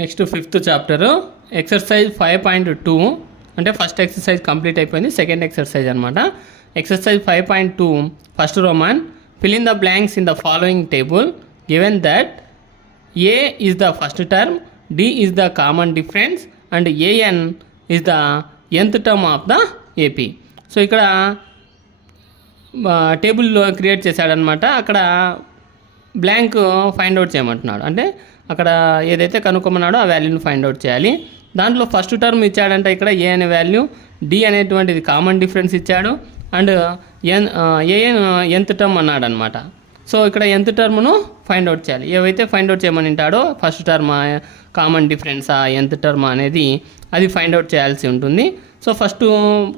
Next 5th chapter exercise 5.2 అంటే first exercise complete అయిపోయింది. Second exercise అనమాట. Exercise 5.2 first Roman fill in the blanks in the following table given that A is the first term, D is the common difference and AN is the nth term of the AP. So ఇక్కడ table create చేశాడనమాట. అక్కడ blank find out చేయమంటున్నాడు. అంటే అక్కడ ఏదైతే కనుక్కోమన్నాడో ఆ వాల్యూని find out చేయాలి. దాంట్లో ఫస్ట్ టర్మ్ ఇచ్చాడంటే ఇక్కడ ఏ అనే వాల్యూ, డి అనేటువంటిది కామన్ డిఫరెన్స్ ఇచ్చాడు అండ్ ఏఎన్ nth టర్మ్ అన్నాడు అనమాట. సో ఇక్కడ nth టర్మ్ను ఫైండ్ అవుట్ చేయాలి. ఏవైతే ఫైండ్ అవుట్ చేయమని ఉంటాడో ఫస్ట్ టర్మ్ కామన్ డిఫరెన్సా nth టర్మ్ అనేది అది ఫైండ్ అవుట్ చేయాల్సి ఉంటుంది. సో ఫస్ట్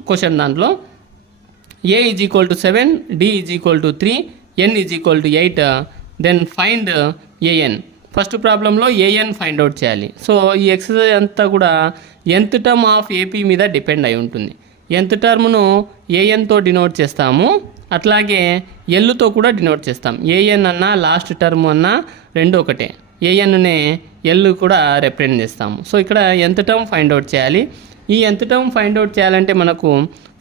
క్వశ్చన్ దాంట్లో a is equal to 7, d is equal to 3, N is equal to 8, then find a n. First ప్రాబ్లంలో ఏఎన్ ఫైండ్ అవుట్ చేయాలి. సో ఈ ఎక్సర్సైజ్ అంతా కూడా nth టర్మ్ ఆఫ్ ఏపీ మీద డిపెండ్ అయి ఉంటుంది. nth టర్మ్ను ఏఎన్తో డినోట్ చేస్తాము, అట్లాగే ఎల్లుతో కూడా డినోట్ చేస్తాం. ఏఎన్ అన్నా లాస్ట్ టర్మ్ అన్నా రెండు ఒకటే. ఏఎన్నే ఎల్ కూడా రిప్రజెంట్ చేస్తాము. సో ఇక్కడ nth టర్మ్ ఫైండ్ అవుట్ చేయాలి. ఈ nth టర్మ్ ఫైండ్ అవుట్ చేయాలంటే మనకు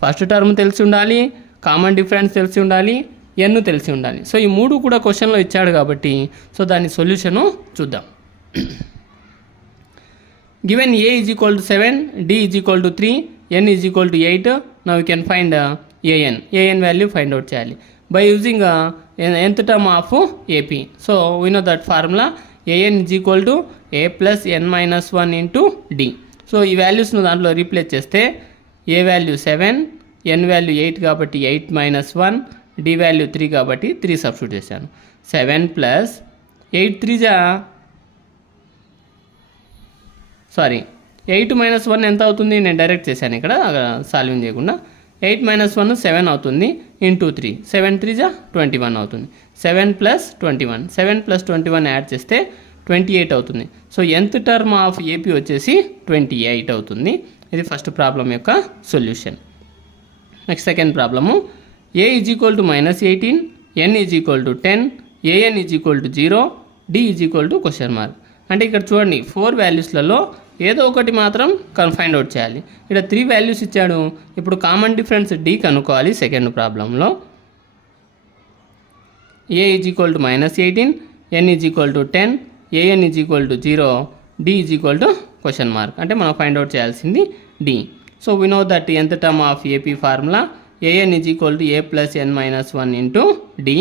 ఫస్ట్ టర్మ్ తెలిసి ఉండాలి, కామన్ డిఫరెన్స్ తెలిసి ఉండాలి, ఎన్ తెలిసి ఉండాలి. సో ఈ మూడు కూడా క్వశ్చన్లో ఇచ్చాడు కాబట్టి సో దాని సొల్యూషను చూద్దాం. Given a is equal to 7, d is equal to 3, N is equal to 8. Now you can find a n value find out చేయాలి by using nth term of AP. So we know that formula a n is equal to A plus N minus 1 into d. So ఈ వాల్యూస్ను దాంట్లో replace చేస్తే ఏ value 7, ఎన్ value 8 కాబట్టి 8 minus 1, D value 3 కాబట్టి 3 substitute చేశాను. 7 plus 8 3 8 minus 1 ఎంత అవుతుంది? నేను డైరెక్ట్ చేశాను ఇక్కడ సాల్వింగ్ చేయకుండా. 8 మైనస్ 1 7 అవుతుంది ఇంటూ 3, 7 3 21 అవుతుంది. 7 ప్లస్ 21, 7 ప్లస్ 21 యాడ్ చేస్తే 28 అవుతుంది. So nth term of AP వచ్చేసి 28 అవుతుంది. ఇది ఫస్ట్ ప్రాబ్లం యొక్క solution. Next second problem A is equal to -18, N is equal to 10, AN is equal to 0, D is equal to question mark. అంటే ఇక్కడ చూడండి 4 వాల్యూస్లలో ఏదో ఒకటి మాత్రం ఫైండ్ అవుట్ చేయాలి. ఇక్కడ 3 వాల్యూస్ ఇచ్చాడు. ఇప్పుడు కామన్ డిఫరెన్స్ డి కనుక్కోవాలి. సెకండ్ ప్రాబ్లంలో a is equal to -18, N is equal to 10, AN is equal to 0, D is equal to question mark. అంటే మనం ఫైండ్ అవుట్ చేయాల్సింది d. So we know that nth term of AP formula a n is equal to A plus N minus 1 into d.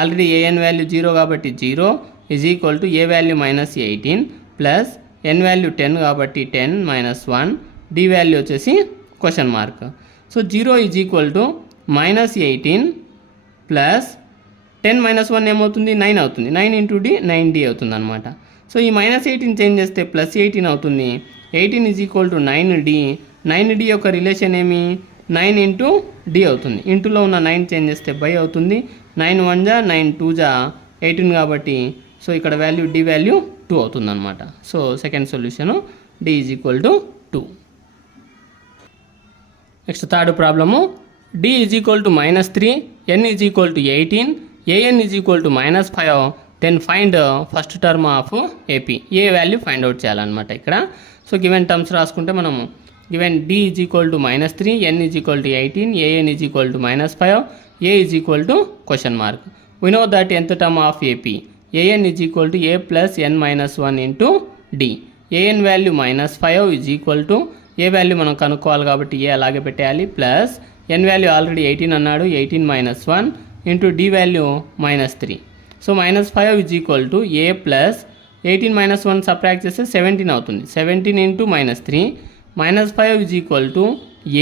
Already a n value 0 కాబట్టి 0 is equal to A value -18 plus n value 10 కాబట్టి 10 minus 1, D value వచ్చేసి question mark. So 0 is equal to -18 plus 10 minus 1 ఏమవుతుంది? 9 అవుతుంది. 9 into D 9d అవుతుంది అనమాట. So ఈ -18 change చేస్తే +18 అవుతుంది. 18 is equal to 9d. 9d యొక్క రిలేషన్ ఏమి? 9 ఇంటూ డి అవుతుంది. ఇంటూలో ఉన్న 9 చేంజ్ చేస్తే బై అవుతుంది. 9 1 9 2 18 కాబట్టి సో ఇక్కడ వాల్యూ డి వాల్యూ 2 అవుతుంది అనమాట. So second solution D is equal to 2. Next third problem D is equal to -3, N is equal to 18, A N is equal to -5, then find first term of AP. A value find out చేయాలన్నమాట ఇక్కడ. So given terms రాసుకుంటే మనము given D is equal to -3, N is equal to 18, A N is equal to -5, A is equal to question mark. We know that nth term of AP A N is equal to A plus N minus 1 into D. A N value -5 is equal to A value మనం కనుక్కోవాలి కాబట్టి ఏ అలాగే పెట్టేయాలి plus n value already 18 అన్నాడు 18 minus 1 into D value -3. So -5 is equal to A plus 18 minus 1 subtract చేస్తే 17 అవుతుంది. 17 into -3 -5 is equal to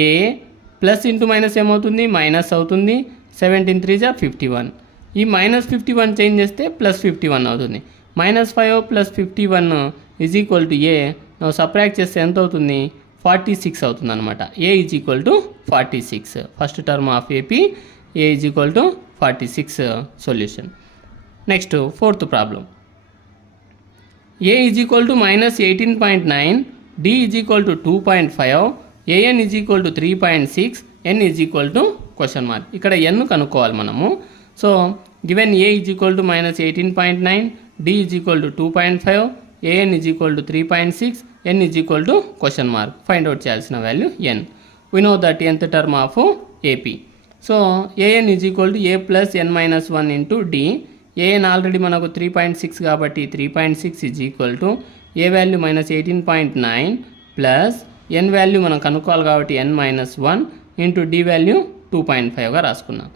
A plus into minus ఏమవుతుంది? Minus అవుతుంది. 17 3 51. ఈ -51 చేంజ్ చేస్తే +51 అవుతుంది. -5 plus 51 is equal to a. Subtract చేస్తే ఎంత అవుతుంది? 46 అవుతుంది అనమాట. A is equal to 46. First term of AP a is equal to 46 solution. Next fourth problem a is equal to -18.9, d is equal to 2.5, a n is equal to 3.6, n is equal to question mark. ఇక్కడ n కనుక్కోవాలి మనము. So given a is equal to minus 18.9, d is equal to 2.5, a n is equal to 3.6, n is equal to question mark. Find out చేయాల్సిన value n. We know that nth term of AP. So a n is equal to A plus N minus 1 into D. A n already మనకు 3.6 కాబట్టి 3.6 is equal to A value minus 18.9 plus n value మనం కనుక్కోవాలి కాబట్టి n minus 1 into D value 2.5గా రాసుకున్నాం.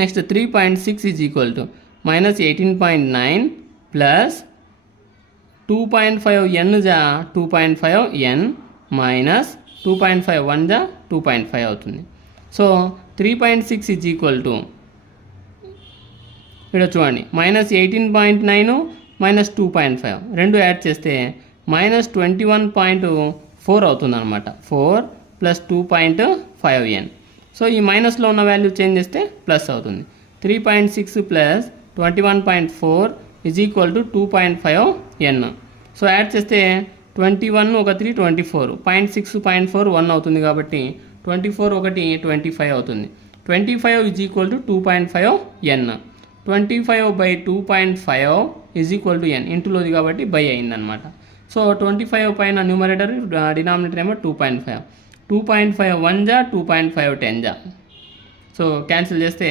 Next 3.6 is equal to minus 18.9 plus 2.5 ఎన్ జా 2.5 ఎన్ minus 2.5 1 జా 2.5 అవుతుంది. సో 3.6 ఈజ్ ఈక్వల్ టు ఇక్కడ చూడండి మైనస్ 18.9 మైనస్ 2.5 రెండు యాడ్ చేస్తే మైనస్ 21.4 అవుతుంది అనమాట. 4 ప్లస్ 2.5 ఎన్. సో ఈ మైనస్లో ఉన్న వాల్యూ చేంజ్ చేస్తే ప్లస్ అవుతుంది. 3.6 plus 21.4 is equal to 2.5 N. So add చేస్తే 21 1 3 24, 0.6 1 అవుతుంది కాబట్టి 24 1 25 అవుతుంది. 25 is equal to 2.5 n. 25 by 2.5 is equal to n. ఇంటూలోది కాబట్టి బై అయిందనమాట. సో 25 పైన న్యూమరేటర్ డినామినేటర్ ఏమో 2.5. 2.5 1 జా 2.5 10 జా. సో క్యాన్సిల్ చేస్తే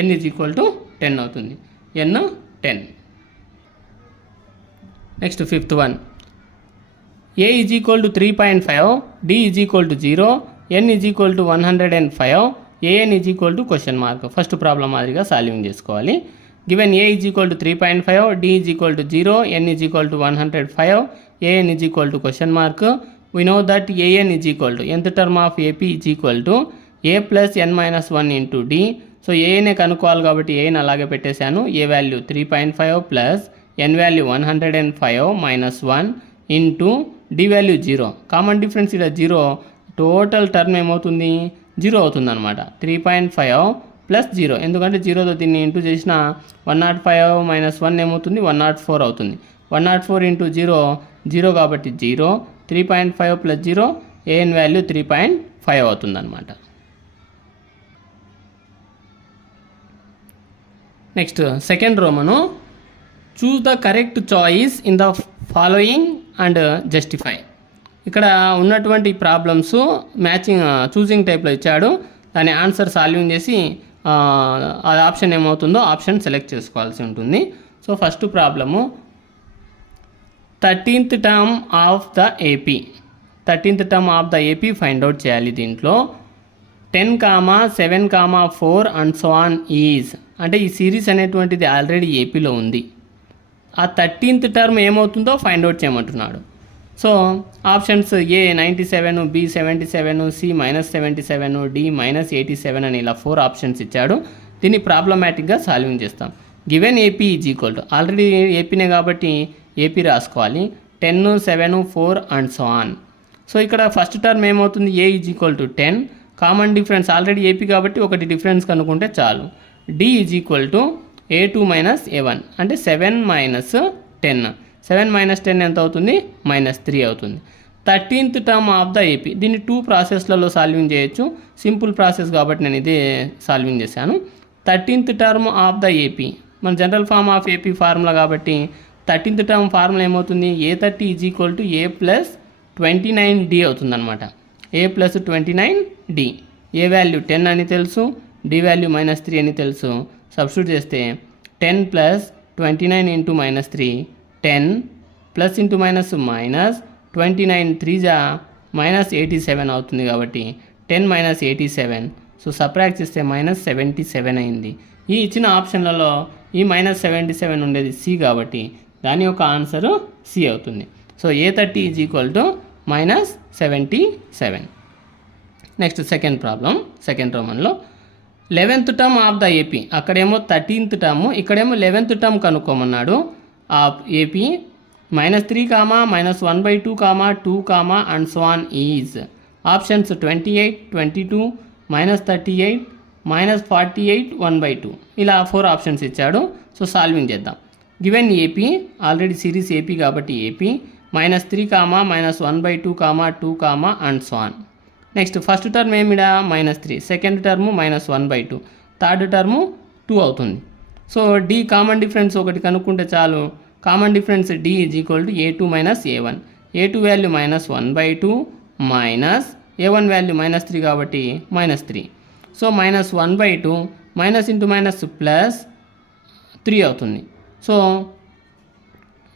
ఎన్ ఈజ్ ఈక్వల్ టు 10 అవుతుంది. N 10. Next fifth one. A is equal to 3.5, d is equal to 0, n is equal to 105, a n is equal to question mark. First problem మాదిరిగా solving చేసుకోవాలి. Given a is equal to 3.5, d is equal to 0, n is equal to 105, a n is equal to question mark. We know that a n is equal to nth term of AP is equal to A plus N minus 1 into d. So ఏఎనే కనుక్కోవాలి కాబట్టి a n అలాగే పెట్టేశాను. A value 3.5 plus n value 105 minus 1 into D value 0. Common difference ఇక్కడ 0. Total term ఏమవుతుంది 0 అవుతుంది అనమాట. 3.5 plus 0, ఎందుకంటే 0తో దీన్ని ఇంటూ చేసిన 105 మైనస్ 1 ఏమవుతుంది 104 అవుతుంది. 104 ఇంటూ 0 0 కాబట్టి 0. 3.5 ప్లస్ 0 ఏఎన్ వాల్యూ 3.5 అవుతుంది అనమాట. నెక్స్ట్ సెకండ్ రో మనం choose the correct choice in the following and justify. ఇక్కడ ఉన్నటువంటి ప్రాబ్లమ్స్ మ్యాచింగ్ చూసింగ్ టైప్లో ఇచ్చాడు. దాని ఆన్సర్ సాల్వింగ్ చేసి అది ఆప్షన్ ఏమవుతుందో ఆప్షన్ సెలెక్ట్ చేసుకోవాల్సి ఉంటుంది. So first problem 13th term of the AP. 13th term of the AP find out చేయాలి. దీంట్లో 10, 7, 4 అండ్ సో ఆన్ ఈజ్ అంటే ఈ సిరీస్ అనేటువంటిది ఆల్రెడీ ఏపీలో ఉంది. ఆ 13th టర్మ్ ఏమవుతుందో ఫైండ్ అవుట్ చేయమంటున్నాడు. So options a 97, b 77, c -77, d -87 అని ఇలా 4 ఆప్షన్స్ ఇచ్చాడు. దీన్ని ప్రాబ్లమాటిక్గా సాల్వింగ్ చేస్తాం. Given AP is equal to already ఏపీనే కాబట్టి ఏపీ రాసుకోవాలి. 10, 7, 4 అండ్ సో ఆన్. సో ఇక్కడ ఫస్ట్ టర్మ్ ఏమవుతుంది a is equal to 10. Common difference already AP కాబట్టి ఒకటి డిఫరెన్స్ కనుక్కుంటే చాలు. D is equal to A2 minus A1 అంటే 7 మైనస్ 10. 7 మైనస్ 10 ఎంత అవుతుంది -3 అవుతుంది. 13th term of the AP. దీన్ని 2 ప్రాసెస్లలో సాల్వింగ్ చేయొచ్చు. సింపుల్ ప్రాసెస్ కాబట్టి నేను ఇదే సాల్వింగ్ చేశాను. 13th term of the AP మన general form of AP formula కాబట్టి 13th టర్మ్ ఫార్ములా ఏమవుతుంది A30 is equal to A plus 29D అవుతుంది అనమాట. A plus 29D. A value 10 అని తెలుసు, డి వాల్యూ -3 అని తెలుసు. సబ్స్టిట్యూట్ చేస్తే 10 plus 29 into -3 10 plus into minus 29 3 జా -87 అవుతుంది కాబట్టి 10 - 87. సో సబ్ట్రాక్ట్ చేస్తే -77 అయింది. ఈ ఇచ్చిన ఆప్షన్లలో ఈ -77 ఉండేది సి కాబట్టి దాని యొక్క ఆన్సరు సి అవుతుంది. So A30 is equal to -77. Next second problem. Second రోమన్లో 11th term of the AP. అక్కడేమో 13th టర్మ్, ఇక్కడేమో 11th టర్మ్ కనుక్కోమన్నాడు. ఆ AP -3, -1/2, 2, and so on is. Options 28, 22, -38, -48, 1/2 ఇలా 4 ఆప్షన్స్ ఇచ్చాడు. సో సాల్వింగ్ చేద్దాం. Given AP already series AP కాబట్టి AP -3, -1/2, 2, and so on. Next first term ఏమిడా -3, సెకండ్ టర్ము -1/2, థర్డ్ టర్ము 2 అవుతుంది. సో డి కామన్ డిఫరెన్స్ ఒకటి కనుక్కుంటే చాలు. Common difference d is equal to A2 minus A1. A2 value -1/2 minus A1 value -3 కాబట్టి -3. So -1/2 minus into minus plus 3 అవుతుంది. So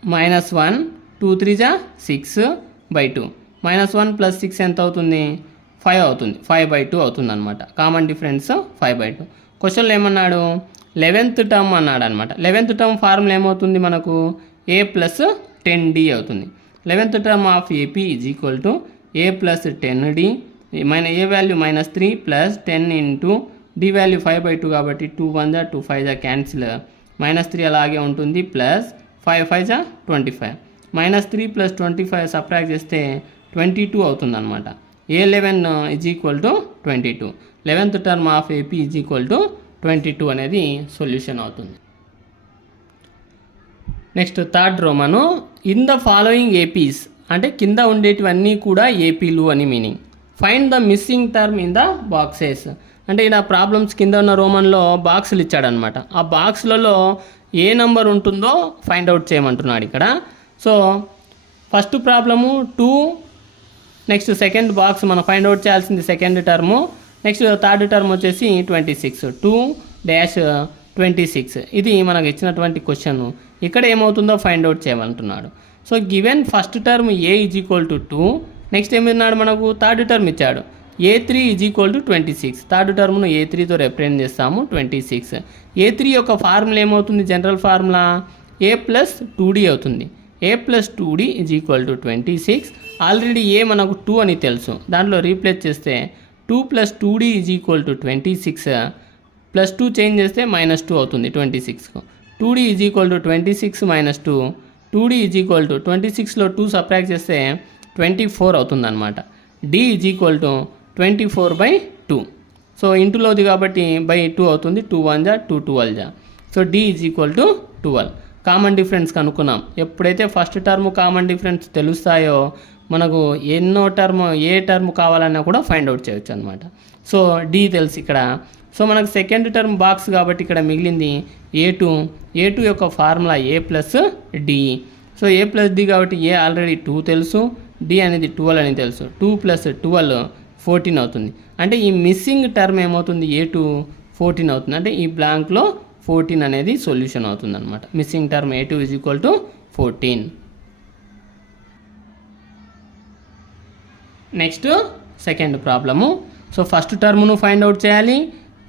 -1 2 3 జా 6/2 -1 + 6 ఎంత అవుతుంది? 5 అవుతుంది. 5/2 అవుతుంది అనమాట. Common difference 5/2. క్వశ్చన్లో ఏమన్నాడు? 11th టర్మ్ అన్నాడు అనమాట. 11th టర్మ్ ఫార్ములా ఏమవుతుంది మనకు? A + 10D అవుతుంది. 11th term of AP is equal to A + 10D A value -3 plus 10 into D value 5/2 కాబట్టి 2 1 జా 2 5 జా క్యాన్సిల్, -3 అలాగే ఉంటుంది ప్లస్ 5 5 జా 25. -3 + 25 సబ్ట్రాక్ట్ చేస్తే 22 అవుతుంది అనమాట. A11 is equal to 22. 11th term of AP is equal to 22 అనేది సొల్యూషన్ అవుతుంది. నెక్స్ట్ థర్డ్ రో మనం ఇన్ ద ఫాలోయింగ్ ఏపీస్ అంటే కింద ఉండేటివన్నీ కూడా ఏపీలు అని meaning. Find the missing term in the boxes అంటే ఇలా ప్రాబ్లమ్స్ కింద ఉన్న రోమన్లో బాక్సులు ఇచ్చాడనమాట. ఆ బాక్స్లలో ఏ నంబర్ ఉంటుందో ఫైండ్ అవుట్ చేయమంటున్నాడు ఇక్కడ. So first problem 2, next second box మనం ఫైండ్ అవుట్ చేయాల్సింది second term. Next third term వచ్చేసి 26 2-26 ఇది మనకు ఇచ్చినటువంటి క్వశ్చన్. ఇక్కడ ఏమవుతుందో ఫైండ్ అవుట్ చేయమంటున్నాడు. So given first term A is equal to 2. Next ఏమిన్నాడు మనకు? థర్డ్ టర్మ్ ఇచ్చాడు A3 is equal to 26. Third టర్మ్ను A3తో రిప్రజెంట్ చేస్తాము 26. A3 యొక్క ఫార్ములా ఏమవుతుంది? జనరల్ ఫార్ములా A + 2D అవుతుంది. A + 2D is equal to 26. Already A మనకు 2 అని తెలుసు, దాంట్లో రీప్లేస్ చేస్తే 2 + 2D is equal to 26 plus 2 change చేస్తే -2 అవుతుంది 26కు. 2D is equal to 26 - 2. 2D is equal to 26లో 2 సబ్ట్రాక్ట్ చేస్తే 24 అవుతుంది అనమాట. D is equal to 24/2. So ఇంటులోది కాబట్టి బై 2 అవుతుంది. 2 1 జా 2 12 జా. So D is equal to 12. Common difference కనుక్కున్నాం. ఎప్పుడైతే ఫస్ట్ టర్మ్ కామన్ డిఫరెన్స్ తెలుస్తాయో మనకు ఎన్నో టర్మ్ ఏ టర్మ్ కావాలన్నా కూడా ఫైండ్ అవుట్ చేయొచ్చు అనమాట. సో D తెలుసు ఇక్కడ. సో మనకు సెకండ్ టర్మ్ బాక్స్ కాబట్టి ఇక్కడ మిగిలింది A2 యొక్క formula A + D. So A + D కాబట్టి A ఆల్రెడీ 2 తెలుసు, D అనేది 12 అని తెలుసు. 2 + 12 14 అవుతుంది. అంటే ఈ మిస్సింగ్ టర్మ్ ఏమవుతుంది? A2 14 అవుతుంది. అంటే ఈ బ్లాంక్లో 14 అనేది సొల్యూషన్ అవుతుంది అనమాట. Missing term A2 is equal to 14. Next second problem. So first టర్మ్ను ఫైండ్ అవుట్ చేయాలి,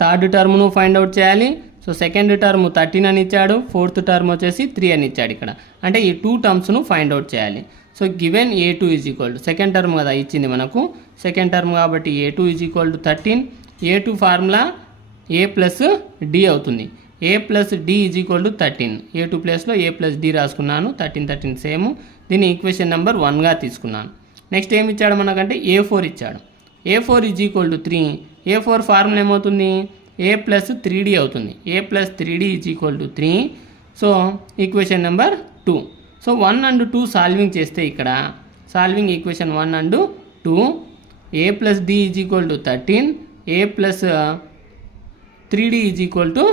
థర్డ్ టర్మ్ను ఫైండ్ అవుట్ చేయాలి. సో సెకండ్ టర్మ్ 13 అని ఇచ్చాడు, ఫోర్త్ టర్మ్ వచ్చేసి 3 అని ఇచ్చాడు ఇక్కడ. అంటే ఈ 2 టర్మ్స్ను ఫైండ్ అవుట్ చేయాలి. So given A2 is equal to second term కదా ఇచ్చింది మనకు, సెకండ్ టర్మ్ కాబట్టి A2 is equal to 13. A2 formula A + D అవుతుంది. A + D is equal to 13. A2 ప్లేస్లో A + D రాసుకున్నాను. 13 సేమ్. దీన్ని ఈక్వేషన్ నెంబర్ 1గా తీసుకున్నాను. నెక్స్ట్ ఏమి ఇచ్చాడు మనకంటే A4 ఇచ్చాడు. A4 is equal to 3. A4 formula ఏమవుతుంది? A + 3D అవుతుంది. A + 3D is equal to 3. So equation number 2. So 1 and 2 solving చేస్తే ఇక్కడ solving equation 1 and 2 A + D is equal to 13. A + 3D is equal to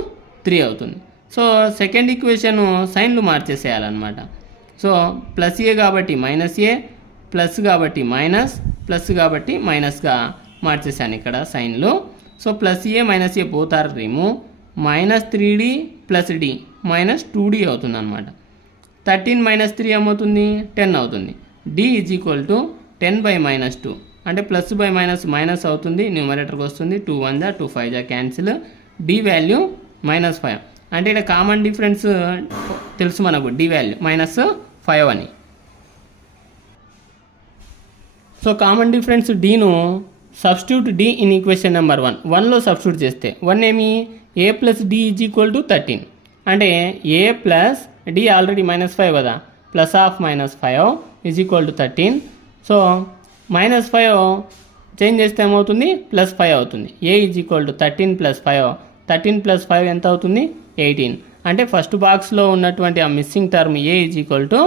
3 అవుతుంది. So second equation సైన్లు మార్చేసేయాలన్నమాట. So +A కాబట్టి -A, plus కాబట్టి minus, plus కాబట్టి మైనస్గా మార్చేసాను ఇక్కడ సైన్లు. So +A - A both are remove. -3D + D -2D అవుతుంది అనమాట. 13 - 3 ఏమవుతుంది? 10 అవుతుంది. D ఈజ్ ఈక్వల్ టు 10/-2 అంటే +/- అవుతుంది, న్యూమరేటర్కి వస్తుంది. 2 1 జా 2 5 జా క్యాన్సిల్. D వాల్యూ -5 అంటే ఇక్కడ కామన్ డిఫరెన్స్ తెలుసు మనకు, D వాల్యూ -5 అని. సో కామన్ డిఫరెన్స్ Dను substitute D in equation number 1లో సబ్స్టిట్యూట్ చేస్తే 1 ఏమి? A + D is equal to 13 అంటే A + D ఆల్రెడీ -5 కదా, +/-5 is equal to 13. So -5 change చేస్తే ఏమవుతుంది? +5 అవుతుంది. A is equal to 13 + 5. 13 + 5 ఎంత అవుతుంది? 18. అంటే ఫస్ట్ బాక్స్లో ఉన్నటువంటి ఆ missing term A is equal to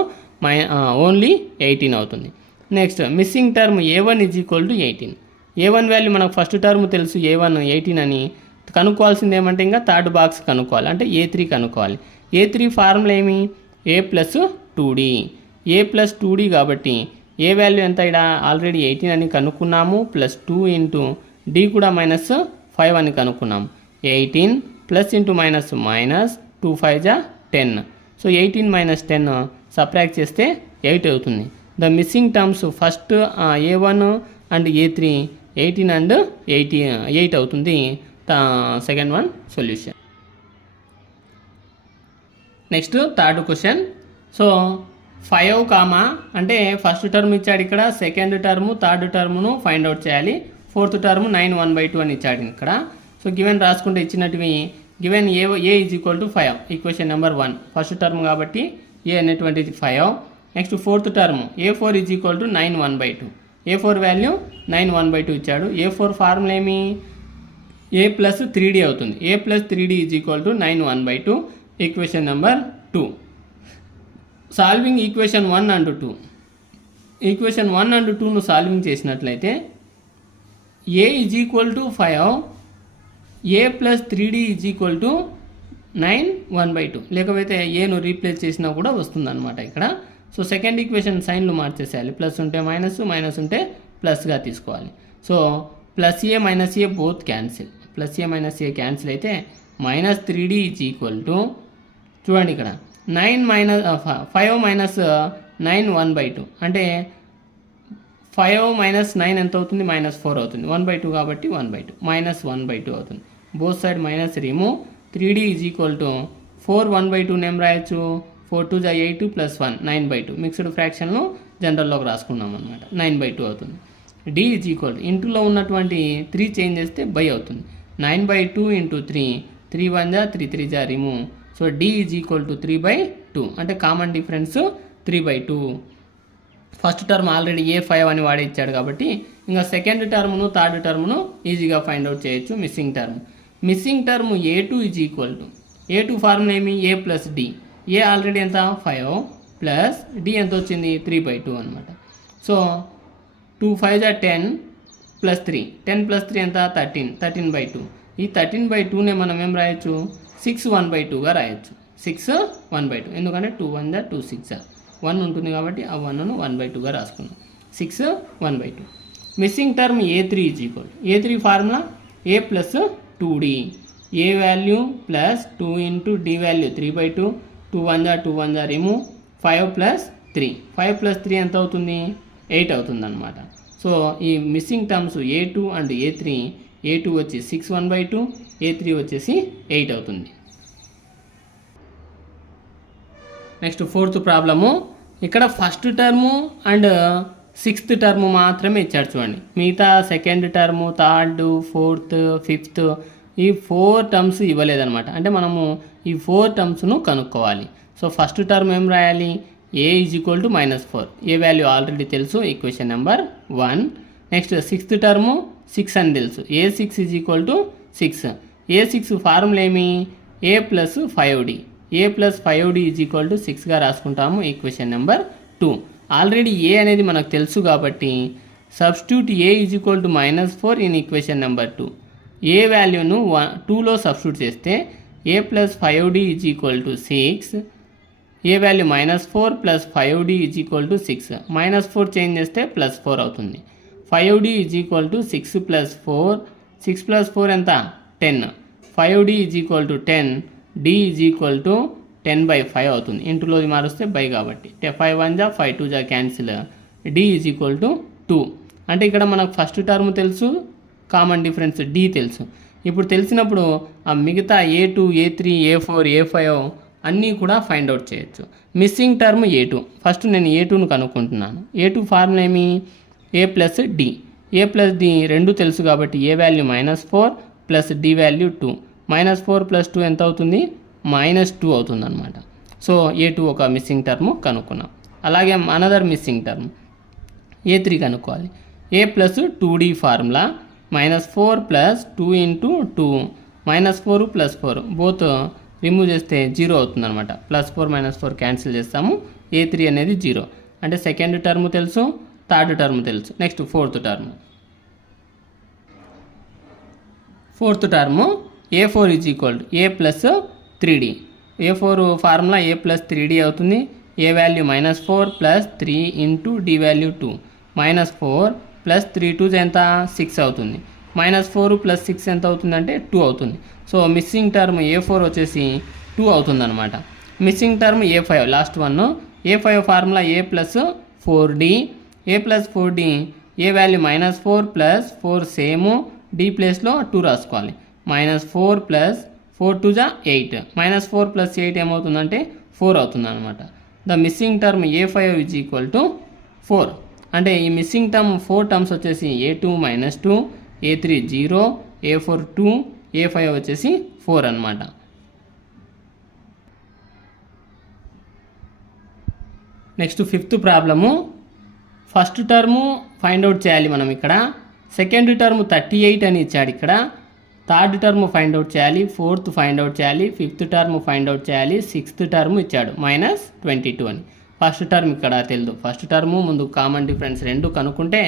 only 18 అవుతుంది. Next missing term A1 is equal to 18. A1 value మనకు ఫస్ట్ టర్మ్ తెలుసు A1 18 అని, కనుక్కోవాల్సింది ఏమంటే ఇంకా థర్డ్ బాక్స్ కనుక్కోవాలి, అంటే ఏ3 కనుక్కోవాలి. ఏ3 ఫార్ములా ఏమి? a plus 2d. a plus 2d కాబట్టి ఏ వాల్యూ ఎంత? ఇక్కడ ఆల్రెడీ 18 అని కనుక్కున్నాము, ప్లస్ 2 ఇంటూ డి కూడా మైనస్ 5 అని కనుక్కున్నాము. 18 ప్లస్ ఇంటూ మైనస్ మైనస్ 2 5 జా 10. సో 18 మైనస్ 10 సబ్ట్రాక్ట్ చేస్తే 8 అవుతుంది. The missing terms first a1 and a3 18 and 8 అవుతుంది. Second one solution. Next third question. So 5, అంటే ఫస్ట్ టర్మ్ ఇచ్చాడు ఇక్కడ, సెకండ్ టర్మ్ థర్డ్ టర్మ్ను ఫైండ్ అవుట్ చేయాలి. ఫోర్త్ టర్మ్ 9 1/2 అని ఇచ్చాడు ఇక్కడ. సో గివెన్ రాసుకుంటే ఇచ్చినట్టువి given a is equal to 5, equation number 1. First term కాబట్టి ఏ అనేటువంటిది 5. Next fourth term a4 is equal to 9 1/2. a4 value 9 1/2 ఇచ్చాడు. a4 ఫార్ములా ఏమి? a ప్లస్ 3d అవుతుంది. a plus 3d is equal to 9 1/2, equation number 2. Solving equation 1 and 2. Equation 1 and 2ను solving చేసినట్లయితే a is equal to 5, a plus 3d is equal to 9 1/2. లేకపోతే ఏను replace చేసినా కూడా వస్తుందన్నమాట ఇక్కడ. సో సెకండ్ ఈక్వేషన్ సైన్లు మార్చేసేయాలి. ప్లస్ ఉంటే మైనస్, మైనస్ ఉంటే ప్లస్గా తీసుకోవాలి. So plus a minus a both cancel. Plus a minus a cancel అయితే minus 3d is equal to, చూడండి ఇక్కడ 5 మైనస్ 9 1/2, అంటే 5 మైనస్ 9 ఎంత అవుతుంది? -4 అవుతుంది. 1/2 కాబట్టి 1/2 మైనస్ 1/2 అవుతుంది. Both side minus remove. 3d is equal to 4 1/2 name రాయొచ్చు. 4 2 జా 8 ప్లస్ 1 9/2. మిక్స్డ్ ఫ్రాక్షన్లో జనరల్లోకి రాసుకున్నాం అనమాట. 9/2 అవుతుంది. d ఈజ్ ఈక్వల్ టు ఇంటూలో ఉన్నటువంటి 3 చేంజ్ చేస్తే బై అవుతుంది. 9/2 ఇంటూ 3, 3 1 జా 3 3 జా remove. So d is equal to 3/2, అంటే common difference 3/2. First term already a5 అని వాడి ఇచ్చాడు కాబట్టి ఇంకా సెకండ్ టర్మ్ను థర్డ్ టర్మ్ను ఈజీగా ఫైండ్ అవుట్ చేయొచ్చు. Missing term a2 is equal to, a2 formula ఏమి? a plus d. A already ఎంత? 5 ప్లస్ d ఎంత వచ్చింది? 3/2 అనమాట. సో 2 5 జా 10 ప్లస్ 3, 10 ప్లస్ 3 ఎంత? 13, 13/2. ఈ 13/2నే మనం ఏం రాయొచ్చు? 6 1/2గా రాయొచ్చు. 6 1/2, ఎందుకంటే 2 1 జా 2 6 జా 1 ఉంటుంది కాబట్టి ఆ 1ను 1/2గా రాసుకున్నాం. 6 1/2. Missing term a3 is equal, a3 formula a plus 2d. a value plus 2 into d value 3/2. 2 1 జా 2 1 జా రిమూవ్. 5 ప్లస్ 3, 5 ప్లస్ 3 ఎంత అవుతుంది? 8 అవుతుంది అనమాట. సో ఈ missing terms a2 and a3, a2 వచ్చి 6 1/2, a3 వచ్చేసి 8 అవుతుంది. Next fourth problem. ఇక్కడ first term and sixth term మాత్రమే ఇచ్చాడు చూడండి. మిగతా second term, third, fourth, fifth ఈ 4 టర్మ్స్ ఇవ్వలేదన్నమాట. అంటే మనము ఈ 4 టర్మ్స్ను కనుక్కోవాలి. సో ఫస్ట్ టర్మ్ ఏం రాయాలి? a is equal to -4. A value already తెలుసు, equation number 1. Next sixth term 6 అని తెలుసు. a6 is equal to 6. a6 formula ఏమి? a plus 5d. a plus 5d is equal to 6గా రాసుకుంటాము, ఈక్వేషన్ నెంబర్ 2. ఆల్రెడీ a అనేది మనకు తెలుసు కాబట్టి substitute a is equal to -4 in equation number 2. a వాల్యూను 2లో సబ్స్టిట్యూట్ చేస్తే a plus 5d is equal to 6. a value -4 plus 5d is equal to 6. -4 change చేస్తే +4 అవుతుంది. 5d is equal to 6 plus 4. 6 plus 4 ఎంత? 10. 5d is equal to 10. d is equal to 10/5 అవుతుంది. ఇంటూలోది మారుస్తే by కాబట్టి 5 1 జా 5 2 జా cancel. d is equal to 2. అంటే ఇక్కడ మనకు ఫస్ట్ టర్మ్ తెలుసు, కామన్ డిఫరెన్స్ d తెలుసు. ఇప్పుడు తెలిసినప్పుడు ఆ మిగతా a2, a3, a4, a5 అన్నీ కూడా ఫైండ్ అవుట్ చేయొచ్చు. Missing term a2. ఫస్ట్ నేను a2ను కనుక్కుంటున్నాను. a2 ఫార్ములా ఏమి? a plus d. a plus d రెండు తెలుసు కాబట్టి a value -4 plus d value 2. -4 plus 2 ఎంత అవుతుంది? -2 అవుతుంది అనమాట. సో a2 ఒక మిస్సింగ్ టర్మ్ కనుక్కున్నాం. అలాగే అనదర్ మిస్సింగ్ టర్మ్ a3 కనుక్కోవాలి. a plus 2d formula -4 plus 2 into 2. -4 plus 4 both remove చేస్తే 0 అవుతుంది అనమాట. +4 -4 క్యాన్సిల్ చేస్తాము. a3 అనేది 0. అంటే సెకండ్ టర్మ్ తెలుసు, థర్డ్ టర్మ్ తెలుసు. Next fourth term A4 is equal to A plus 3D. A4 formula A plus 3D అవుతుంది. A value -4 plus 3 into D value 2. -4 plus 3 2 ఎంత 6 అవుతుంది. -4 ప్లస్ 6 ఎంత అవుతుందంటే 2 అవుతుంది. సో మిస్సింగ్ టర్మ్ A4 వచ్చేసి 2 అవుతుంది అనమాట. Missing term A5 last one. A5 formula A plus 4D. A plus 4D A value -4 plus 4 same, D ప్లేస్లో 2 రాసుకోవాలి. -4 ప్లస్ 4 2 8. -4 ప్లస్ 8 ఏమవుతుందంటే 4 అవుతుంది అనమాట. The missing term A5 is equal to 4. అంటే ఈ మిస్సింగ్ టర్మ్ 4 టర్మ్స్ వచ్చేసి A2 -2, A3 0, A4 2, A5 వచ్చేసి 4 అనమాట. Next 5th problem. First term find out చేయాలి మనం ఇక్కడ. సెకండ్ టర్మ్ 38 అని ఇచ్చాడు ఇక్కడ. థర్డ్ టర్మ్ ఫైండ్ అవుట్ చేయాలి, ఫోర్త్ ఫైండ్ అవుట్ చేయాలి, 5th టర్మ్ ఫైండ్ అవుట్ చేయాలి, 6th టర్మ్ ఇచ్చాడు -22 అని. ఫస్ట్ టర్మ్ ఇక్కడ తెలియదు. ఫస్ట్ టర్ము ముందు కామన్ డిఫరెన్స్ 2 కనుక్కుంటే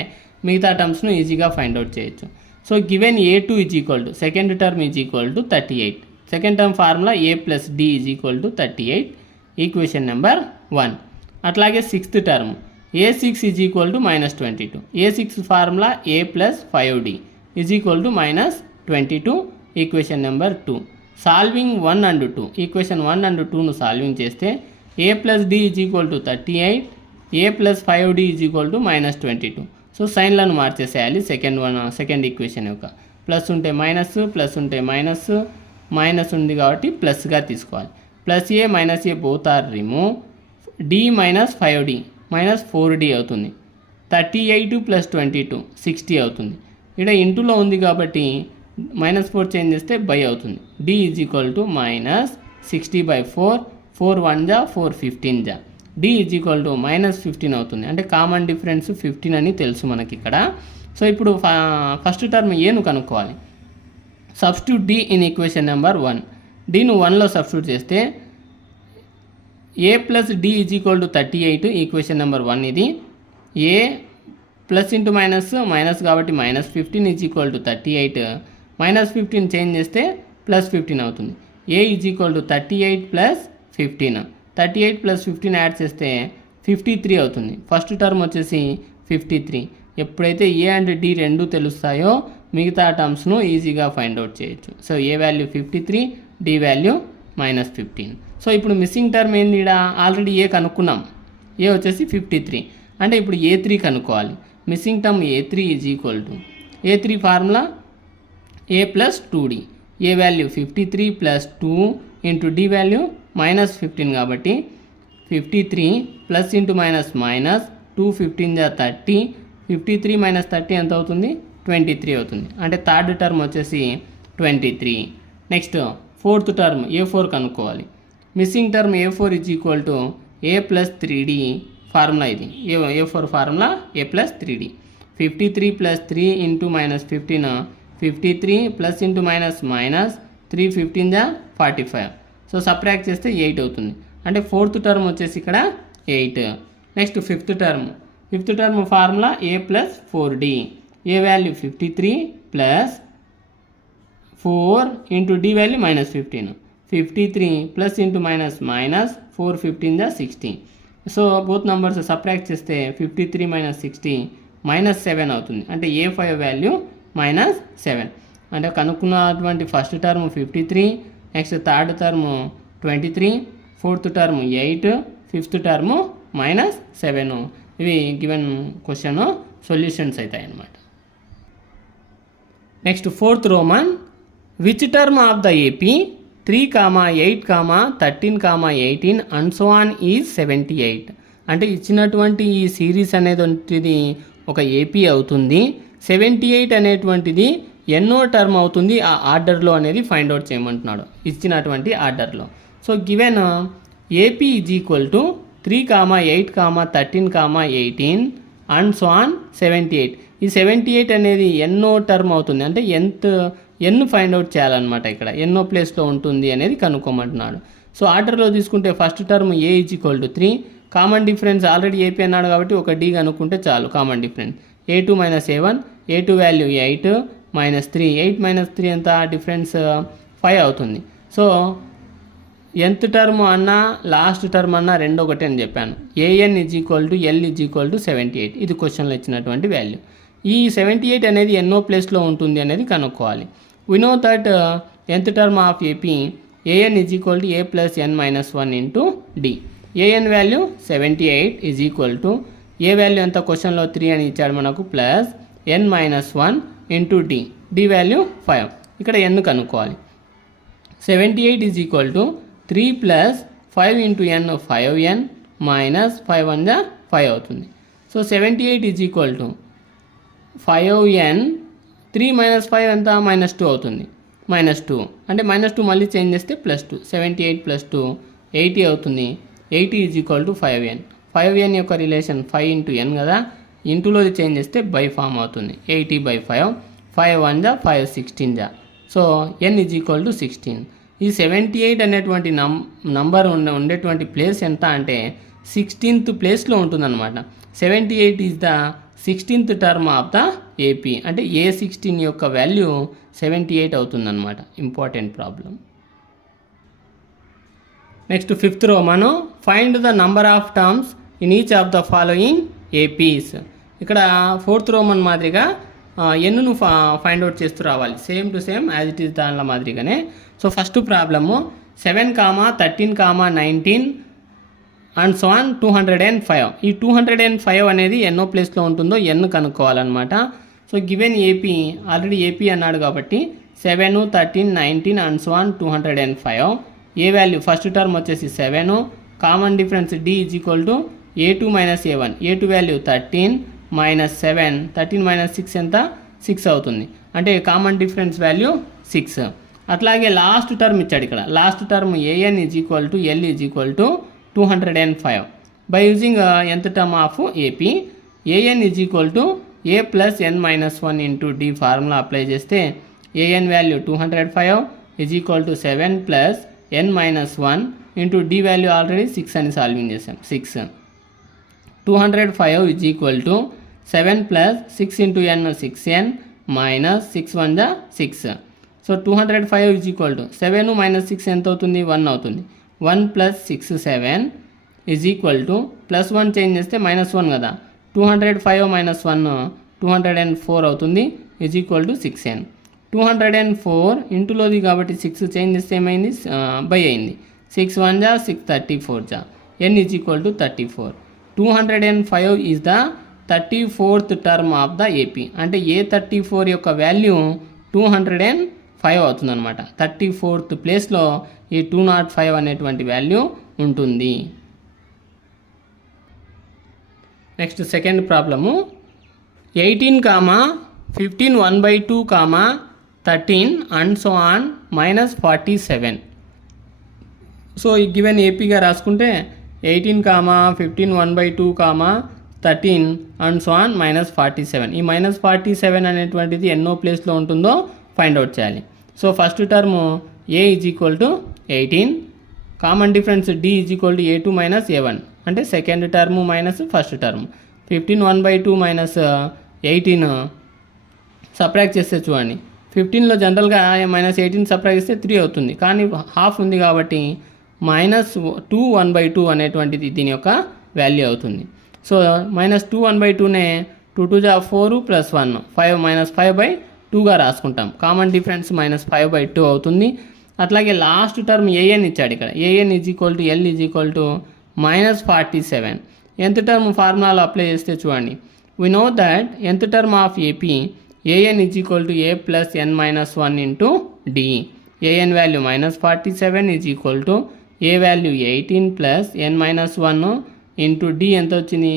మిగతా టర్మ్స్ను ఈజీగా ఫైండ్ అవుట్ చేయొచ్చు. So given A2 is equal to second term is equal to 38. Second term formula A plus D is equal to 38. Equation number 1. అట్లాగే 6th term A6 is equal to -22. A6 formula A plus 5D is equal to -22. Equation number 2. Solving 1 and 2. Equation 1 and 2ను solving చేస్తే A plus D is equal to 38, A plus 5D is equal to -22. So సైన్లను మార్చేసేయాలి. Second equation యొక్క plus ఉంటే minus, plus ఉంటే minus ఉంది కాబట్టి ప్లస్గా తీసుకోవాలి. +A both are remove. D -5D -4D అవుతుంది. 38 + 22 60 అవుతుంది. ఇక్కడ ఇంటూలో ఉంది కాబట్టి -4 చేంజ్ చేస్తే బై అవుతుంది. D is equal to -60/4. 4 1 4 15 D is equal to -15 అవుతుంది. అంటే కామన్ డిఫరెన్స్ 15 అని తెలుసు మనకి ఇక్కడ. సో ఇప్పుడు ఫస్ట్ టర్మ్ ఏను కనుక్కోవాలి. Substitute D in equation number 1. Dను 1లో సబ్స్టిట్యూట్ చేస్తే A plus D is equal to 38. Equation number 1 ఇది. A ప్లస్ ఇంటూ మైనస్ కాబట్టి -15 ఈజ్ ఈక్వల్ టు 38. -15 చేంజ్ చేస్తే +15 అవుతుంది. A is equal to 38 + 15. 38 + 15 add చేస్తే 53 అవుతుంది. ఫస్ట్ టర్మ్ వచ్చేసి 53. ఎప్పుడైతే A అండ్ D రెండు తెలుస్తాయో మిగతా టర్మ్స్ను ఈజీగా ఫైండ్ అవుట్ చేయొచ్చు. So A value 53, D value -15. So ఇప్పుడు మిస్సింగ్ టర్మ్ ఏంది? ఇక్కడ ఆల్రెడీ A కనుక్కున్నాం. A వచ్చేసి 53. అంటే ఇప్పుడు A3 కనుక్కోవాలి. Missing term A3 is equal to A3 formula A plus 2D. A value 53 + 2 into D value -15 కాబట్టి 53 ప్లస్ ఇంటూ మైనస్ 2 15 30. 53 - 30 ఎంత అవుతుంది? 23 అవుతుంది. అంటే థర్డ్ టర్మ్ వచ్చేసి 23. నెక్స్ట్ ఫోర్త్ టర్మ్ A4 కనుక్కోవాలి. Missing term A4 is equal to A plus 3D formula ఇది. A4 formula A plus 3D. 53 + 3 into -15 53 plus into minus 3 15 45. So subtract చేస్తే 8 అవుతుంది. అంటే ఫోర్త్ టర్మ్ వచ్చేసి ఇక్కడ 8. Next fifth term formula A plus 4D. A value 53 + 4 into D value -15. 53 plus into minus 4 15 60. So both numbers subtract చేస్తే 53 - 60 -7 అవుతుంది. అంటే A5 value -7. అంటే కనుక్కున్నటువంటి first term 53, next third term 23, fourth term 8, fifth term -7. ఇవి given question solutions అవుతాయి అన్నమాట. Next fourth Roman. Which term of the AP 3, 8, 13, 18 and so on is 78. అంటే ఇచ్చినటువంటి ఈ సిరీస్ అనేటువంటిది ఒక AP అవుతుంది. 78 అనేటువంటిది ఎన్నో టర్మ్ అవుతుంది ఆ ఆర్డర్లో అనేది ఫైండ్ అవుట్ చేయమంటున్నాడు ఇచ్చినటువంటి ఆర్డర్లో. So given AP is equal to 3, 8, 13, 18 and so on 78. ఈ 78 అనేది ఎన్నో టర్మ్ అవుతుంది అంటే ఎన్ని ఫైండ్ అవుట్ చేయాలన్నమాట. ఇక్కడ ఎన్నో ప్లేస్లో ఉంటుంది అనేది కనుక్కోమంటున్నాడు. సో ఆర్డర్లో తీసుకుంటే first term A is equal to 3. Common difference already AP అన్నాడు కాబట్టి ఒక D కనుక్కుంటే చాలు. Common difference A2 - A1. A2 value 8 -3. 8 - 3 ఎంత? డిఫరెన్స్ 5 అవుతుంది. సో nth టర్మ్ అన్నా లాస్ట్ టర్మ్ అన్నా రెండు ఒకటే అని చెప్పాను. an = l = 78. ఇది క్వశ్చన్లో ఇచ్చినటువంటి వాల్యూ. ఈ 78 అనేది ఎన్నో ప్లేస్లో ఉంటుంది అనేది కనుక్కోవాలి. We know that nth term of AP an = a + n - 1 into d. an value 78 a value ఎంత క్వశ్చన్లో 3 అని ఇచ్చాడు మనకు, plus n - 1 into d value 5. ఇక్కడ n కనుక్కోవాలి. 78 3 + 5 ఇంటూ n 5n మైనస్ 5 1 5 అవుతుంది. సో 78 5n 3 - 5 ఎంత -2 అవుతుంది. -2 అంటే -2 మళ్ళీ చేంజ్ చేస్తే +2. 78 + 2 80 అవుతుంది. 80 = 5n. 5n యొక్క రిలేషన్ 5 ఇంటూ n కదా, ఇంటూలోది చేంజ్ చేస్తే బై ఫామ్ అవుతుంది. 80/5 5 1 5 16 సో n = 16. ఈ 78 అనేటువంటి నంబర్ ఉండేటువంటి ప్లేస్ ఎంత అంటే 16th ప్లేస్లో ఉంటుందన్నమాట. 78 is the 16th term of the AP. అంటే A16 యొక్క వాల్యూ 78 అవుతుందన్నమాట. Important problem. నెక్స్ట్ 5th రో మనం find the number of terms in each of the following APIs. ఇక్కడ 4th రో మన మాదిరిగా ఎన్ను ఫైండ్ అవుట్ చేస్తూ రావాలి. Same to same as it is దానిలో మాదిరిగానే. So first problem 7, 13, 19 and so on 205. ఈ 205 అనేది ఎన్నో ప్లేస్లో ఉంటుందో ఎన్ను కనుక్కోవాలన్నమాట. So given AP, already AP అన్నాడు కాబట్టి 7, 13, 19 and so on 205. A value first term వచ్చేసి 7, common difference d = a2 - a1. a2 value 13 - 7, 13 - 6 ఎంత 6 అవుతుంది. అంటే కామన్ డిఫరెన్స్ వాల్యూ 6. అట్లాగే లాస్ట్ టర్మ్ ఇచ్చాడు ఇక్కడ. Last term an = l = 205. By using nth term of AP an = a + n - 1 into d formula apply చేస్తే an value 205 = 7 + n - 1 into d value already 6 అని solving చేసాం. 6 205 = 7 + 6 into n 6n minus 6 1 6. So 205 = 7 - 6 ఎంత అవుతుంది 1 అవుతుంది. 1 + 6 7 +1 change చేస్తే -1 కదా. 205 - 1 204 అవుతుంది =6n. 204 ఇంటూలోది కాబట్టి 6 చేంజ్ చేస్తే ఏమైంది బై అయింది. 6 1 6 34 n = 34. 205 is the 34th term of the AP. అంటే A34 యొక్క వాల్యూ 205 అవుతుందన్నమాట. 34th ప్లేస్లో ఈ 205 అనేటువంటి వాల్యూ ఉంటుంది. Next second problem 18, 15 1/2, 13 and so on -47. So ఈ గివెన్ ఏపీగా రాసుకుంటే 18, 15 1/2, 13 అండ్ సో ఆన్ -47. ఈ -47 అనేటువంటిది ఎన్నో ప్లేస్లో ఉంటుందో ఫైండ్ అవుట్ చేయాలి. So first term a = 18, common difference d = a2 - a1. అంటే second term minus first term. 15 1/2 -18 subtract చేస్తే చూడండి, 15లో జనరల్గా -18 సబ్ట్రాక్ట్ చేస్తే 3 అవుతుంది. కానీ హాఫ్ ఉంది కాబట్టి -2 1/2 అనేటువంటిది దీని యొక్క వాల్యూ అవుతుంది. సో -2 1/2నే 2 2 4 + 1 5 -5/2గా రాసుకుంటాం. కామన్ డిఫరెన్స్ -5/2 అవుతుంది. అట్లాగే లాస్ట్ టర్మ్ an ఇచ్చాడు ఇక్కడ. an = l = -47. nth టర్మ్ ఫార్ములాలో అప్లై చేస్తే చూడండి, we know that nth term of AP an = a + n - 1 into d. an value -47 a value 18 + n - 1 into d ఎంత వచ్చింది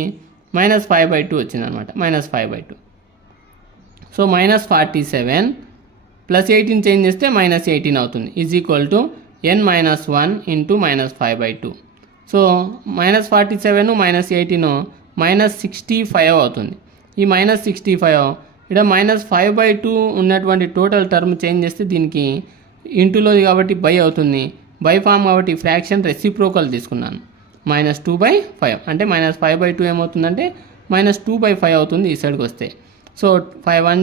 -5/2 వచ్చింది అనమాట. -5/2. సో -47 + 18 చేంజ్ చేస్తే -18 అవుతుంది n - 1 ఇంటూ -5/2. సో -47 -18 -65 అవుతుంది. ఈ -65 ఇక్కడ -5/2 ఉన్నటువంటి టోటల్ టర్మ్ చేంజ్ చేస్తే దీనికి ఇంటూలోది కాబట్టి బై అవుతుంది. బై ఫామ్ కాబట్టి ఫ్రాక్షన్ రెసిప్రోకల్ తీసుకున్నాను. -2/5 అంటే -5/2 ఏమవుతుందంటే -2/5 అవుతుంది ఈ సైడ్కి వస్తే. సో 5 1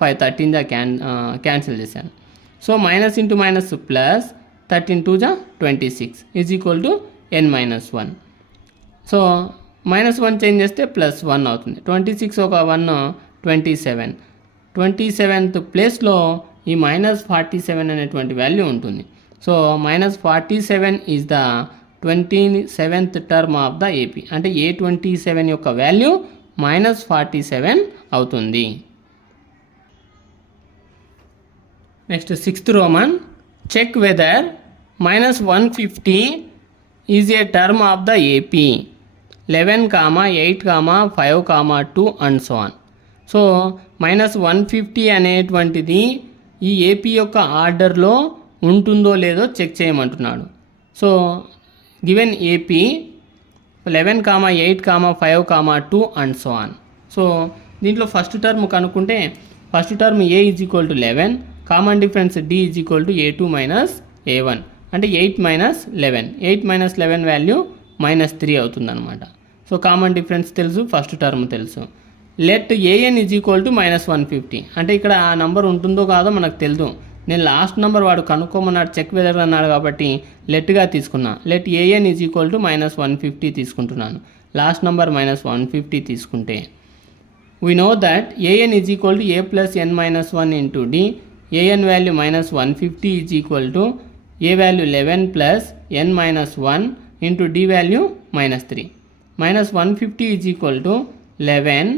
5 13 క్యాన్సిల్ చేశాను. So minus into minus plus 13 2 26 is equal to n-1. So -1 change చేస్తే +1 అవుతుంది. 26 ఒక 1 27. 27th ప్లేస్లో ఈ -47 అనేటువంటి వాల్యూ ఉంటుంది. So -47 is the 27th term of the AP. అంటే A27 యొక్క వాల్యూ -47 అవుతుంది. Next 6th roman, check whether -150 is a term of the AP 11, 8, 5, 2 and so on. So -150 అనేటువంటిది ఈ ఏపీ యొక్క ఆర్డర్లో ఉంటుందో లేదో చెక్ చేయమంటున్నాడు. So given AP 11, 8, 5, 2 and so on. So దీంట్లో ఫస్ట్ టర్మ్ కనుక్కుంటే first term A is equal to 11, common difference D is equal to A2 minus A1 అంటే 8 మైనస్ 11. 8 మైనస్ 11 వాల్యూ -3 అవుతుందన్నమాట. సో కామన్ డిఫరెన్స్ తెలుసు, first term తెలుసు. Let AN is equal to -150 అంటే ఇక్కడ ఆ number ఉంటుందో కాదో మనకు తెలియదు. నేను లాస్ట్ నెంబర్ వాడు కనుక్కోమన్నాడు, చెక్ వెదర్ అన్నాడు కాబట్టి లెట్గా తీసుకున్నా. Let AN is equal to -150 తీసుకుంటున్నాను. లాస్ట్ నెంబర్ -150 తీసుకుంటే we know that AN is equal to A plus n-1 into D. AN value -150 is equal to A value 11 plus n-1 into D value -3. -150 is equal to 11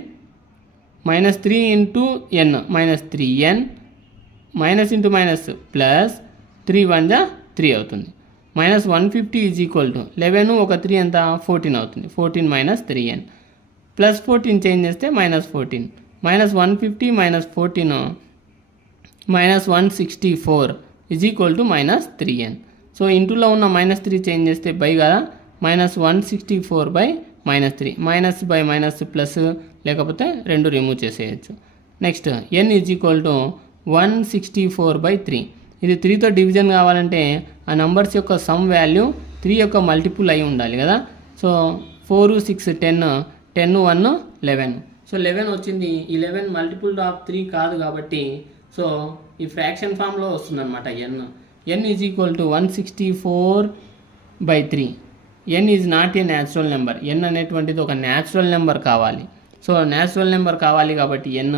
-3 into n -3n minus into minus plus 3 1 3 అవుతుంది. -150 is equal to 11 ఒక 3 ఎంత 14 అవుతుంది. 14 minus 3n plus 14 change చేస్తే -14. -150 -14 -164 is equal to -3n. So ఇంటూలో ఉన్న -3 change చేస్తే by కదా, -164 by -3. Minus by minus plus, లేకపోతే 2 రిమూవ్ చేసేయచ్చు. Next n is equal to 164/3. ఇది 3తో డివిజన్ కావాలంటే ఆ నంబర్స్ యొక్క సమ్ వాల్యూ 3 యొక్క మల్టిపుల్ అయి ఉండాలి కదా. సో 4 6 10 10 1 11. సో 11 వచ్చింది. 11 మల్టిపుల్ ఆఫ్ 3 కాదు కాబట్టి సో ఈ ఫ్రాక్షన్ ఫామ్లో వస్తుంది అనమాట n is equal to 164/3. n is not a natural number. n అనేటువంటిది ఒక న్యాచురల్ నెంబర్ కావాలి. సో న్యాచురల్ నెంబర్ కావాలి కాబట్టి n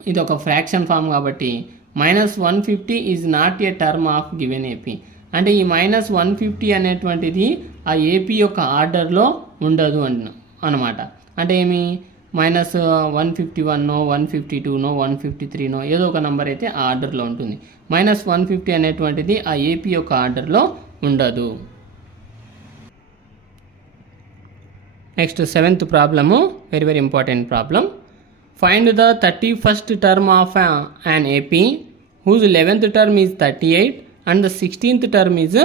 ఇది ఒక ఫ్రాక్షన్ ఫామ్ కాబట్టి -150 is not a term of given AP. అంటే ఈ -150 అనేటువంటిది ఆ ఏపీ యొక్క ఆర్డర్లో ఉండదు అన్నమాట. అంటే ఏమి -151 152 153 ఏదో ఒక నెంబర్ అయితే ఆ ఆర్డర్లో ఉంటుంది. -150 అనేటువంటిది ఆ ఏపీ యొక్క ఆర్డర్లో ఉండదు. Next 7th problem, very very important problem. Find the 31st term of an AP whose 11th term is 38 and the 16th term is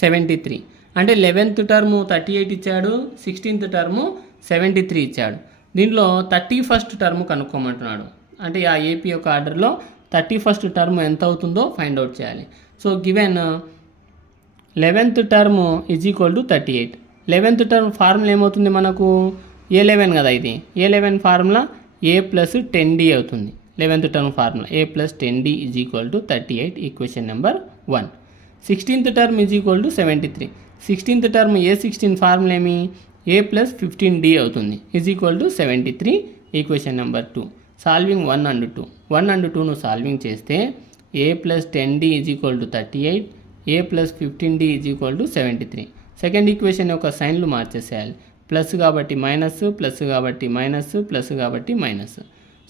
73. అంటే 11th టర్ము 38 ఇచ్చాడు, 16th టర్ము 73 ఇచ్చాడు. దీంట్లో 31st టర్మ్ కనుక్కోమంటున్నాడు. అంటే ఆ ఏపీ యొక్క ఆర్డర్లో 31st టర్మ్ ఎంత అవుతుందో ఫైండ్ అవుట్ చేయాలి. So given 11th term is equal to 38. 11th term formula ఏమవుతుంది మనకు, A11 కదా ఇది. A11 formula A plus 10D అవుతుంది. 11th term formula A plus 10D is equal to 38, equation number 1. 16th term is equal to 73. 16th term A16 formula ఏమి A plus 15D అవుతుంది, is equal to 73, equation number 2. Solving 1 and 2. 1 and 2ను solving చేస్తే A plus 10D is equal to 38, A plus 15D is equal to 73. Second equation యొక్క సైన్లు మార్చేసేయాలి. Plus కాబట్టి minus, plus కాబట్టి minus, plus కాబట్టి minus.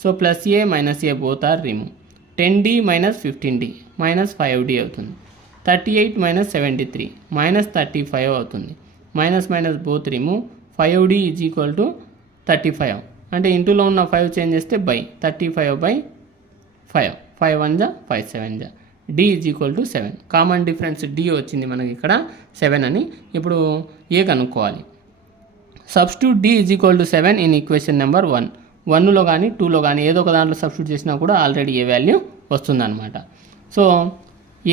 So plus A minus A both are remove. 10D minus 15D minus 5D అవుతుంది. 38 minus 73 minus 35 అవుతుంది. Minus minus both remove. 5D is equal to 35. అంటే ఇంటూలో ఉన్న 5 చేంజ్ చేస్తే by 35/5. 5 1 5 7 D is equal to 7. Common difference D వచ్చింది మనకి ఇక్కడ 7 అని. ఇప్పుడు A కనుక్కోవాలి. Substitute D is equal to 7 in equation number 1. 1లో కానీ 2లో కానీ ఏదో ఒక దాంట్లో సబ్స్టిట్యూట్ చేసినా కూడా ఆల్రెడీ ఏ వాల్యూ వస్తుందన్నమాట. So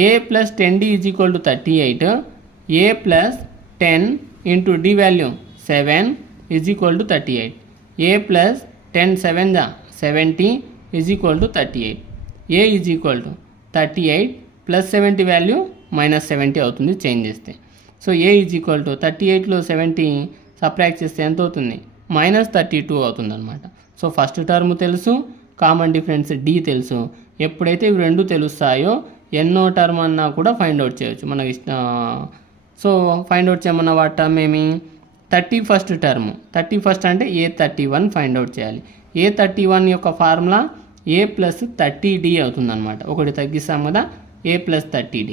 A plus 10D is equal to 38. A plus 10 into D value 7 is equal to 38. A plus 10 7 70 is equal to 38. A is equal to 38 plus 70 value -70 అవుతుంది చేంజ్ చేస్తే. So A is equal to 38లో 70 subtract చేస్తే ఎంత అవుతుంది, -32 అవుతుంది అనమాట. So first term తెలుసు, common difference D తెలుసు. ఎప్పుడైతే ఇవి రెండు తెలుస్తాయో ఎన్నో టర్మ్ అన్నా కూడా ఫైండ్ అవుట్ చేయొచ్చు మనకి సో ఫైండ్ అవుట్ చేయమన్న వాటి టర్మ్ ఏమి, 31st టర్మ్. 31st అంటే A31 ఫైండ్ అవుట్ చేయాలి. A31 యొక్క ఫార్ములా A ప్లస్ 30D అవుతుంది అనమాట. ఒకటి తగ్గిస్తాం కదా, A plus 30D.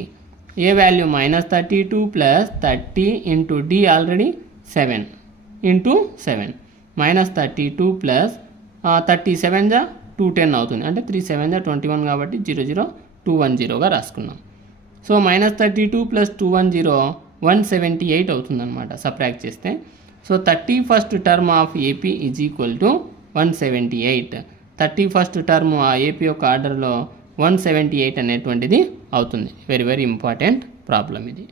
A value -32 plus 30 into D already 7 into 7 -32 plus 37 జా 210 అవుతుంది. అంటే 3 7 జా 21 కాబట్టి 00210గా రాసుకున్నాం. సో -32 ప్లస్ 210 178 అవుతుంది అనమాట సబ్ట్రాక్ట్ చేస్తే. So 31st term of AP is equal to 178. 31st term ఆ ఏపీ యొక్క ఆర్డర్లో 178 అనేటువంటిది అవుతుంది. వెరీ వెరీ ఇంపార్టెంట్ ప్రాబ్లం ఇది.